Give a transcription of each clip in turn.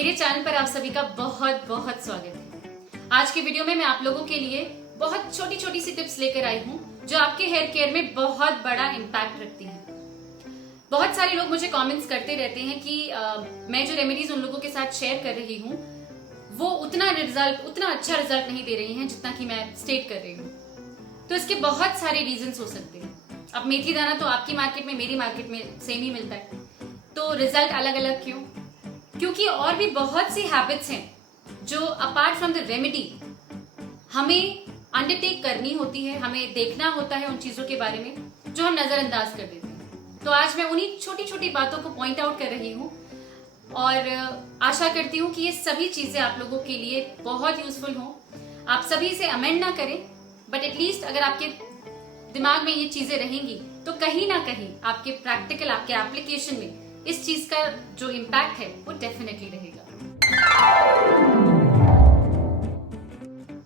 मेरे चैनल पर आप सभी का बहुत बहुत स्वागत है। आज की वीडियो में मैं आप लोगों के लिए बहुत छोटी छोटी सी टिप्स लेकर आई हूँ जो आपके हेयर केयर में बहुत बड़ा इम्पैक्ट रखती हैं। बहुत सारे लोग मुझे कमेंट्स करते रहते हैं कि मैं जो रेमेडीज उन लोगों के साथ शेयर कर रही हूँ वो उतना अच्छा रिजल्ट नहीं दे रही हैं जितना कि मैं स्टेट कर रही हूँ। तो इसके बहुत सारे रीजंस हो सकते हैं। अब मेथी दाना तो आपकी मार्केट में मेरी मार्केट में सेम ही मिलता है, तो रिजल्ट अलग अलग क्यों? क्योंकि और भी बहुत सी हैबिट्स हैं जो अपार्ट फ्रॉम द रेमेडी हमें अंडरटेक करनी होती है, हमें देखना होता है उन चीजों के बारे में जो हम नजरअंदाज कर देते हैं। तो आज मैं उन्हीं छोटी छोटी बातों को पॉइंट आउट कर रही हूँ और आशा करती हूँ कि ये सभी चीजें आप लोगों के लिए बहुत यूजफुल हों। आप सभी इसे अमेंड ना करें, बट एटलीस्ट अगर आपके दिमाग में ये चीजें रहेंगी तो कहीं ना कहीं आपके प्रैक्टिकल, आपके एप्लीकेशन में इस चीज का जो इम्पैक्ट है वो डेफिनेटली रहेगा।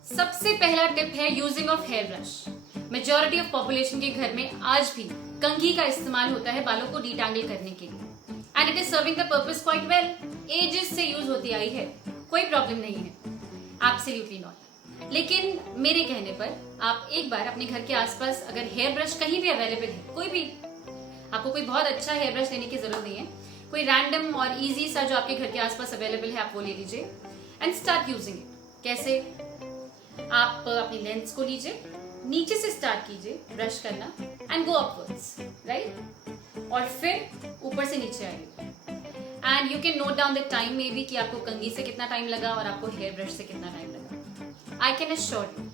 सबसे पहला टिप है using of hair brush. Majority of population के घर में आज भी कंघी का इस्तेमाल होता है बालों को डीटैंगल करने के लिए, and it is serving the purpose quite well. Ages से यूज होती आई है, कोई प्रॉब्लम नहीं है, एब्सोल्युटली नॉट। लेकिन मेरे कहने पर आप एक बार अपने घर के आसपास अगर हेयर ब्रश कहीं भी अवेलेबल है, कोई भी, आपको कोई बहुत अच्छा हेयर ब्रश लेने की जरूरत नहीं है, कोई रैंडम और इजी सा जो आपके घर के आसपास अवेलेबल है आप वो ले लीजिए एंड स्टार्ट यूजिंग इट। कैसे? आप अपनी लेंस को लीजिए, नीचे से स्टार्ट कीजिए ब्रश करना एंड गो अपवर्ड्स, राइट, और फिर ऊपर से नीचे आइए and you can note down the time may be कि आपको कंघी से कितना टाइम लगा और आपको हेयर ब्रश से कितना टाइम लगा। I can assure you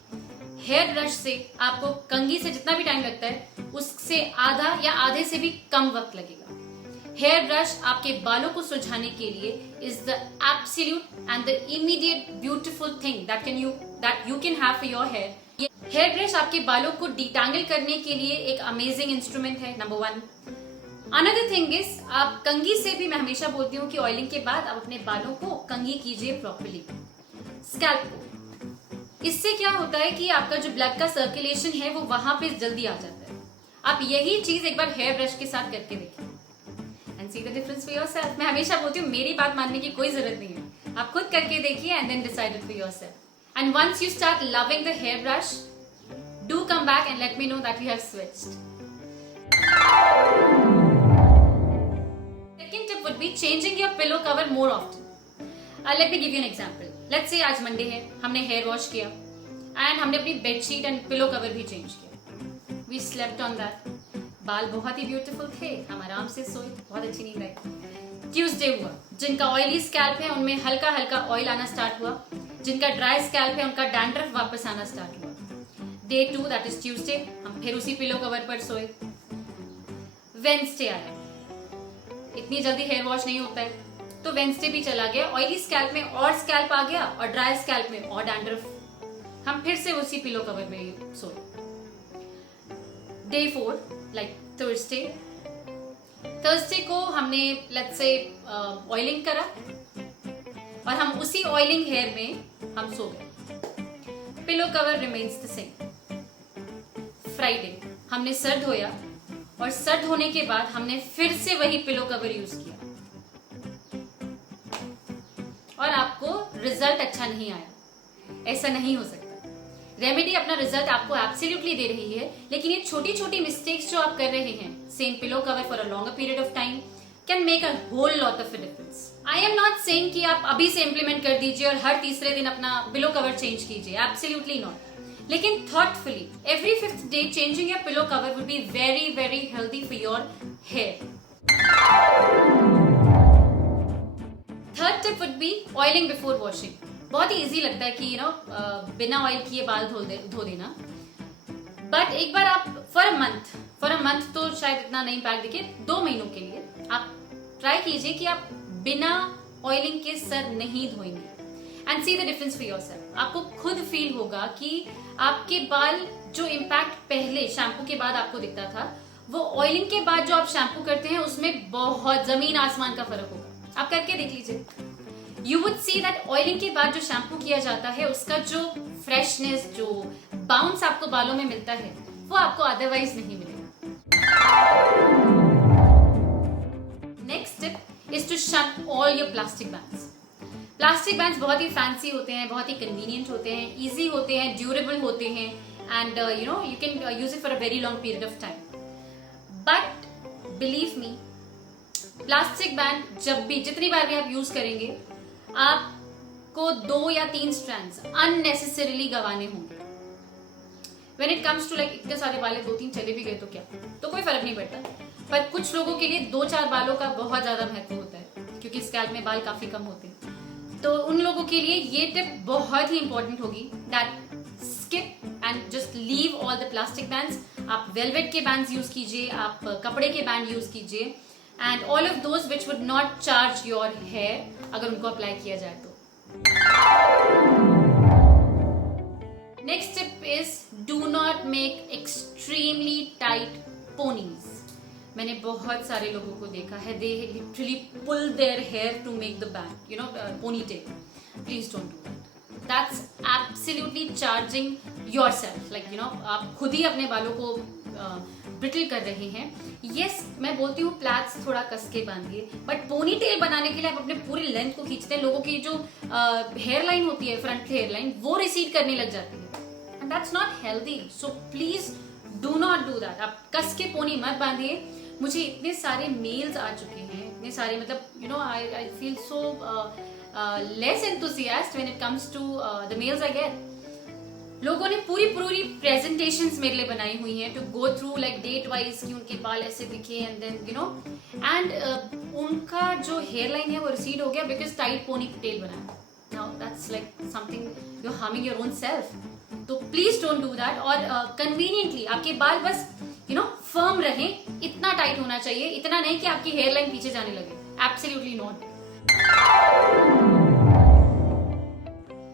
hair brush से आपको कंघी से जितना भी टाइम लगता है उससे आधा या आधे से भी कम वक्त लगेगा। हेयर ब्रश आपके बालों को सुलझाने के लिए is the absolute and the immediate beautiful thing that you can have for your hair. Hair brush आपके बालों को डिटैंगल करने के लिए एक अमेजिंग इंस्ट्रूमेंट है, नंबर 1। अनदर थिंग इज, आप कंघी से भी, मैं हमेशा बोलती हूँ कि ऑयलिंग के बाद आप अपने बालों को कंघी कीजिए प्रॉपर्ली, स्कैल्प को। इससे क्या होता है कि आपका जो ब्लड का सर्कुलेशन है वो वहां पे जल्दी आ जाता है। आप यही चीज एक बार हेयर ब्रश के साथ करके देखिए and see the difference for yourself. मैं हमेशा बोलती हूँ मेरी बात मानने की कोई जरूरत नहीं है, आप खुद करके देखिए and then decide it for yourself. And once you start loving the hair brush, do come back and let me know that you have switched. Second tip would be changing your pillow cover more often. Let me give you an example. Let's say आज Monday है, हमने hair wash किया and हमने अपनी bedsheet and pillow cover भी change किया। We slept on that. बाल बहुत ही ब्यूटीफुल थे, हम आराम से सोए, बहुत अच्छी नींद आई। ट्यूसडे हुआ, जिनका ऑयली स्कैल्प है उनमें हल्का हल्का ऑयल आना स्टार्ट हुआ, जिनका ड्राई स्कैल्प है उनका डैंड्रफ वापस आना स्टार्ट हुआ। डे 2 दैट इज ट्यूसडे, हम फिर उसी पिलो कवर पर सोए। वेडनेसडे आया, इतनी जल्दी हेयर वॉश नहीं होता है तो वेडनेसडे भी चला गया, ऑयली स्कैल्प में और स्कैल्प आ गया और ड्राई स्कैल्प में और डैंड्रफ, हम फिर से उसी पिलो कवर में सोए। डे 4 लाइक थर्सडे को हमने लेट्स से ऑयलिंग करा और हम उसी ऑयलिंग हेयर में हम सो गए, pillow cover remains the same. Friday हमने सर धोया और सर धोने के बाद हमने फिर से वही पिलो कवर यूज किया और आपको रिजल्ट अच्छा नहीं आया। ऐसा नहीं हो सकता। रेमेडी अपना रिजल्ट आपको एब्सोल्युटली दे रही है, लेकिन ये छोटी छोटी मिस्टेक्स जो आप कर रहे हैं, same pillow cover for a longer period of time, can make a whole lot of difference. I am not saying कि आप अभी से इंप्लीमेंट कर दीजिए और हर तीसरे दिन अपना पिलो कवर चेंज कीजिए, एब्सोल्युटली नॉट। लेकिन thoughtfully every 5th day changing your pillow cover would be very very healthy for your hair. Third tip would be oiling before washing. बहुत ही इजी लगता है कि बिना ऑयल किए बाल धो देना, बट एक बार आप फॉर अ मंथ तो शायद इतना नहीं इम्पैक्ट दिखे, 2 महीनों के लिए आप ट्राई कीजिए कि आप बिना ऑयलिंग के सर नहीं धोएंगे and see the difference for yourself. आपको खुद फील होगा कि आपके बाल, जो इम्पैक्ट पहले शैम्पू के बाद आपको दिखता था, वो ऑयलिंग के बाद जो आप शैम्पू करते हैं उसमें बहुत जमीन आसमान का फर्क होगा। आप करके देख लीजिए, you would see that oiling के बाद जो शैम्पू किया जाता है उसका जो फ्रेशनेस, जो बाउंस आपको बालों में मिलता है वो आपको अदरवाइज नहीं मिलेगा। Next tip is to shut all your plastic bags. Plastic bands बहुत ही फैंसी होते हैं, बहुत ही कन्वीनियंट होते हैं, इजी होते हैं, ड्यूरेबल होते हैं, and you can use it for a very long period of time. But believe me, plastic band जब भी, जितनी बार भी आप यूज करेंगे, आपको 2 या 3 स्ट्रैंड्स अननेसेसरीली गंवाने होंगे। When it comes to like इतने सारे बाल 2-3 चले भी गए तो क्या, तो कोई फर्क नहीं पड़ता, पर कुछ लोगों के लिए 2-4 बालों का बहुत ज्यादा महत्व होता है, क्योंकि स्कैल्प में बाल काफी कम होते हैं। तो उन लोगों के लिए ये टिप बहुत ही इंपॉर्टेंट होगी, that skip and just leave all the plastic bands. आप वेलवेट के बैंड्स यूज कीजिए, आप कपड़े के बैंड यूज कीजिए, and all of those which would not charge your hair, अगर उनको अप्लाई किया जाए तो। Next tip is do not make extremely tight ponies. मैंने बहुत सारे लोगों को देखा है, they literally pull their hair to make the band, pony tell. Please don't do that, that's absolutely charging yourself, आप खुद ही अपने बालों को ब्रिटल कर रहे हैं। यस, मैं बोलती हूँ प्लैट्स थोड़ा कस के बांधिए, बट पोनी टेल बनाने के लिए आप अपने पूरी लेंथ को खींचते हैं, लोगों की जो हेयर लाइन होती है, फ्रंट हेयर लाइन, वो रिसीड करने लग जाती है, and that's not healthy. So please do not do that. आप कस के पोनी मत बांधिए। मुझे इतने सारे मेल्स आ चुके हैं, इतने सारे, मतलब I feel so less enthusiast when it comes to the mails I get. लोगों ने पूरी प्रेजेंटेशंस मेरे लिए बनाई हुई हैं to go through like date wise, कि उनके बाल ऐसे दिखे, एंड देन एंड उनका जो हेयर लाइन है वो रिसीड हो गया बिकॉज टाइट पोनी टेल बनाया। Now that's like something you harming your own self. तो प्लीज डोंट डू दैट। और कन्वीनियंटली आपके बाल बस फर्म रहे, इतना टाइट होना चाहिए, इतना नहीं कि आपकी हेयर लाइन पीछे जाने लगे, absolutely not.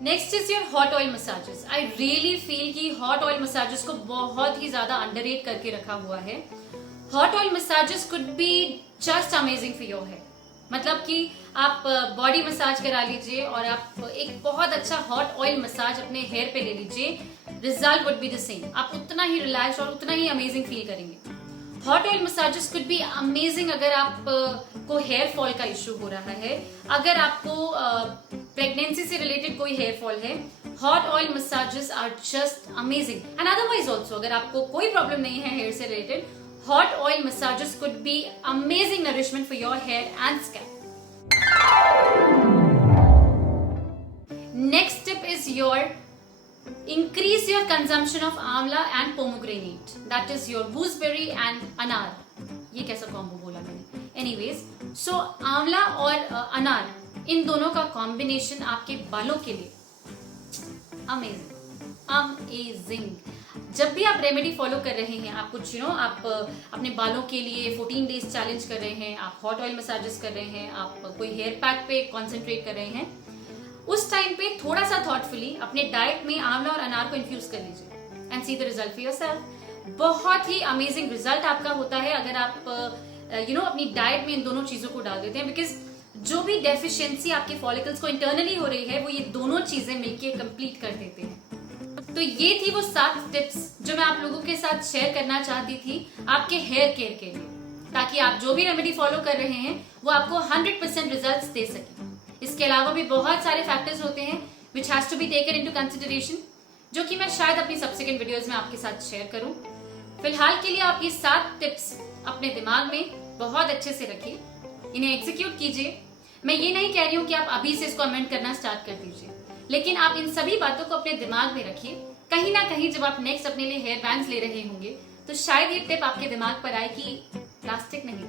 Next is your hot oil massages. I really feel कि हॉट ऑयल मसाजेस को बहुत ही ज्यादा अंडररेट करके रखा हुआ है। Hot oil massages could be just amazing for your hair. मतलब कि आप बॉडी मसाज करा लीजिए और आप एक बहुत अच्छा हॉट ऑयल मसाज अपने हेयर पे ले लीजिए, result would be the same. आप उतना ही रिलैक्स और उतना ही अमेजिंग फील करेंगे। Hot oil massages could be amazing अगर आप को हेयर फॉल का इश्यू हो रहा है, अगर आपको प्रेगनेंसी से रिलेटेड कोई हेयर फॉल है, hot oil massages are just amazing. And otherwise also अगर आपको कोई प्रॉब्लम नहीं है हेयर से related, hot oil massages could be amazing nourishment for your hair and scalp. Next tip is increase your consumption of amla and pomegranate. That is your gooseberry and anar. ये कैसा combo बोला मैंने? Anyways, so आंवला और अनार, इन दोनों का combination आपके बालों के लिए अमेजिंग। जब भी आप रेमेडी फॉलो कर रहे हैं, आप कुछ आप अपने बालों के लिए 14 डेज चैलेंज कर रहे हैं, आप हॉट ऑयल मसाजेस कर रहे हैं, आप कोई हेयर पैक पे कॉन्सेंट्रेट कर रहे हैं, उस टाइम पे थोड़ा सा थॉटफुली अपने डाइट में आंवला और अनार को इन्फ्यूज कर लीजिए and see the result for yourself. बहुत ही अमेजिंग रिजल्ट आपका होता है अगर आप अपनी डाइट में इन दोनों चीजों को डाल देते हैं, बिकॉज जो भी डेफिशिएंसी आपके फॉलिकल्स को इंटरनली हो रही है वो ये दोनों चीजें मिलकर कंप्लीट कर देते हैं। तो ये थी वो 7 टिप्स जो मैं आप लोगों के साथ शेयर करना चाहती थी आपके हेयर केयर के लिए, ताकि आप जो भी रेमेडी फॉलो कर रहे हैं वो आपको 100% रिजल्ट्स दे सके। इसके अलावा भी बहुत सारे फैक्टर्स होते हैं which has to be taken into consideration, जो कि मैं शायद अपनी सब्सिक्वेंट वीडियोस में आपके साथ शेयर करूं। फिलहाल के लिए आप ये 7 टिप्स अपने दिमाग में बहुत अच्छे से रखिए, इन्हें एग्जीक्यूट कीजिए। मैं ये नहीं कह रही हूँ कि आप अभी से इसको अमेंड करना स्टार्ट कर दीजिए, लेकिन आप इन सभी बातों को अपने दिमाग में रखिए। कहीं ना कहीं जब आप नेक्स्ट अपने लिए हेयर बैंड्स ले रहे होंगे तो शायद ये टिप आपके दिमाग पर आए कि प्लास्टिक नहीं,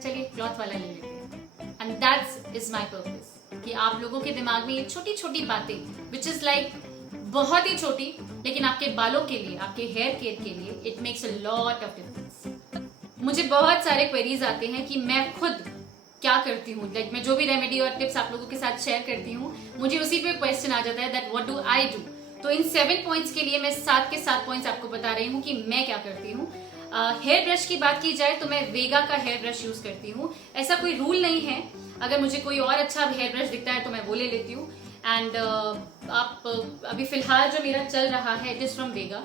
चलिए क्लॉथ वाला ले लेते हैं। And that's is my purpose, कि आप लोगों के दिमाग में ये छोटी छोटी बातें विच इज लाइक बहुत ही छोटी, लेकिन आपके बालों के लिए, आपके हेयर केयर के लिए it makes a lot of difference. मुझे बहुत सारे क्वेरीज आते हैं कि मैं खुद क्या करती हूँ, लाइक मैं जो भी रेमेडी और टिप्स आप लोगों के साथ शेयर करती हूँ, मुझे उसी पे क्वेश्चन आ जाता है that what do I do. तो इन 7 पॉइंट्स के लिए मैं 7 के 7 पॉइंट्स आपको बता रही हूँ कि मैं क्या करती हूँ। हेयर ब्रश की बात की जाए तो मैं वेगा का हेयर ब्रश यूज करती हूँ। ऐसा कोई रूल नहीं है, अगर मुझे कोई और अच्छा हेयर ब्रश दिखता है तो मैं वो ले लेती हूँ, एंड आप अभी फिलहाल जो मेरा चल रहा है it is from Vega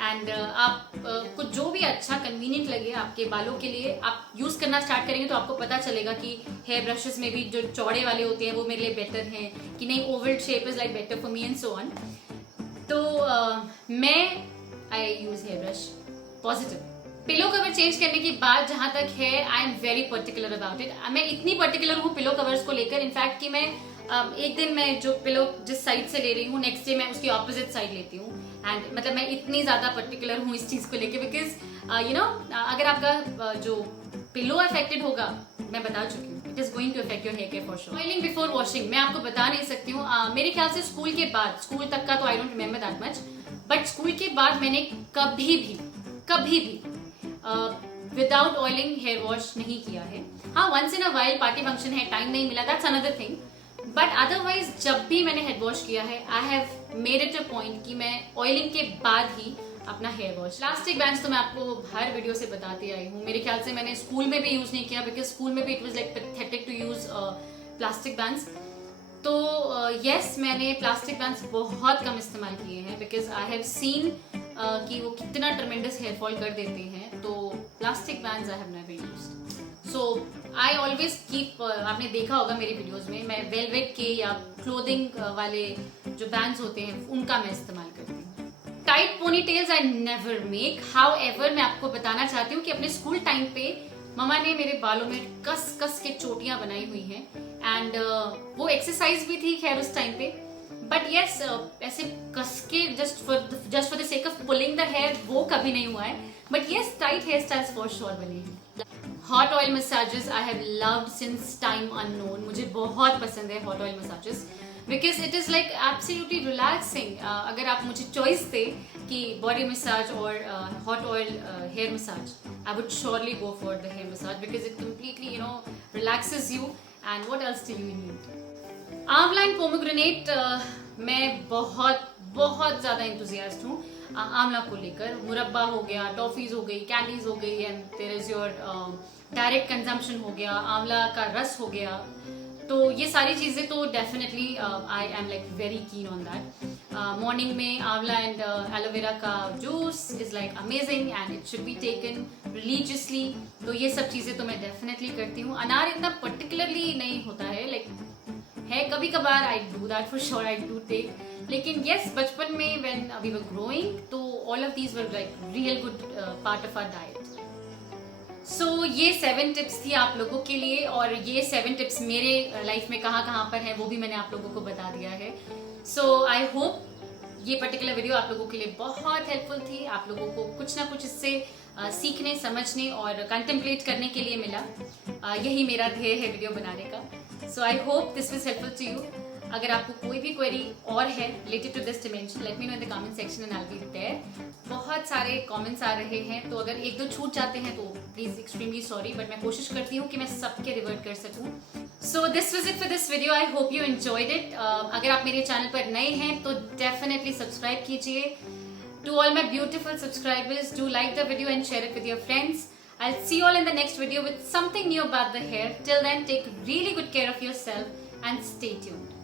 and आप को जो भी अच्छा कन्वीनियंट लगे आपके बालों के लिए आप यूज करना स्टार्ट करेंगे तो आपको पता चलेगा कि हेयर ब्रशेस में भी जो चौड़े वाले होते हैं वो मेरे लिए बेटर हैं कि नहीं, oval shape is like better for me and so on. तो मैं I use hair brush positive. Pillow cover change करने की बात जहां तक है, I am very particular about it. मैं इतनी पर्टिकुलर हूँ पिलो कवर्स को लेकर इनफैक्ट कि मैं एक दिन मैं जो पिलो जिस साइड से ले रही हूँ नेक्स्ट डे मैं उसकी ऑपोजिट साइड लेती हूँ। एंड मतलब मैं इतनी ज्यादा पर्टिकुलर हूँ इस चीज को लेकर बिकॉज यू नो अगर आपका जो पिलो अफेक्टेड होगा, मैं बता चुकी हूँ, it is going to affect your hair care for sure. Oiling before washing मैं आपको बता नहीं सकती हूँ। मेरे ख्याल से स्कूल के बाद, स्कूल तक का तो I don't remember that much, but school के बाद मैंने कभी भी विदाउट ऑयलिंग हेयर वॉश नहीं किया है। हाँ, once in a while party function है, टाइम नहीं मिला, that's another thing, but otherwise जब भी मैंने हेड वॉश किया है I have made it a point कि मैं ऑयलिंग के बाद ही अपना हेयर वॉश। प्लास्टिक बैंड्स तो मैं आपको हर वीडियो से बताती आई हूँ। मेरे ख्याल से मैंने स्कूल में भी यूज नहीं किया बिकॉज स्कूल में भी it was like pathetic to use plastic bands. तो यस मैंने प्लास्टिक बैंड्स बहुत कम इस्तेमाल किए हैं बिकॉज आई हैव सीन कि वो कितना ट्रमेंडस हेयर फॉल कर देते हैं। तो plastic bands I have never used. So I always keep, आपने देखा होगा मेरी वीडियोस में मैं वेलवेट के या क्लोथिंग वाले जो बैंड्स होते हैं उनका मैं इस्तेमाल करती हूँ। Tight pony tails I never make. However मैं आपको बताना चाहती हूँ कि अपने स्कूल टाइम पे ममा ने मेरे बालों में कस कस के चोटियां बनाई हुई हैं एंड वो एक्सरसाइज भी थी खैर उस टाइम पे, बट यस ऐसे कस के just for the sake of pulling the hair वो कभी नहीं हुआ है। But yes tight hair styles for sure बने हैं। Hot oil massages I have loved since time unknown. मुझे बहुत पसंद है hot oil massages because it is like absolutely relaxing. अगर आप मुझे चॉइस दे कि बॉडी मसाज और hot oil hair massage, I would surely go for the hair massage because it completely, you know, relaxes you. And what else do you need? आंवला and pomegranate मैं बहुत ज्यादा इंथुजियास्ट हूँ आंवला को लेकर। मुरब्बा हो गया, टॉफीज हो गई, कैंडीज हो गई and there is your direct consumption हो गया, आंवला का रस हो गया। तो ये सारी चीजें तो definitely I am like very keen on that. Morning में आंवला एंड एलोवेरा का juice is like amazing and it should be taken religiously. तो ये सब चीजें तो मैं डेफिनेटली करती हूँ। अनार इतना पर्टिकुलरली नहीं होता है, लाइक है कभी कभार I do that for sure, I do take. लेकिन यस बचपन में व्हेन वी वर ग्रोइंग तो all of these were like real good part of our diet. So ये 7 टिप्स थी आप लोगों के लिए और ये 7 टिप्स मेरे लाइफ में कहाँ पर है वो भी मैंने आप लोगों को बता दिया है। सो आई होप ये पर्टिकुलर वीडियो आप लोगों के लिए बहुत हेल्पफुल थी। आप लोगों को कुछ ना कुछ इससे सीखने, समझने और कंटेम्पलेट करने के लिए मिला। यही मेरा ध्येय है वीडियो बनाने का। So I hope this was helpful to you. अगर आपको कोई भी क्वेरी और है related to this dimension, let me know in the comment section and I will be there. बहुत सारे कमेंट्स आ रहे हैं तो अगर एक दो छूट जाते हैं तो प्लीज एक्सट्रीमली सॉरी, बट मैं कोशिश करती हूँ कि मैं सबके रिवर्ट कर सकूँ। So this was it for this video. I hope you enjoyed it. अगर आप मेरे चैनल पर नए हैं तो डेफिनेटली सब्सक्राइब कीजिए। To all my beautiful subscribers, do like the video and share it with your friends. I'll see you all in the next video with something new about the hair. Till then, take really good care of yourself and stay tuned.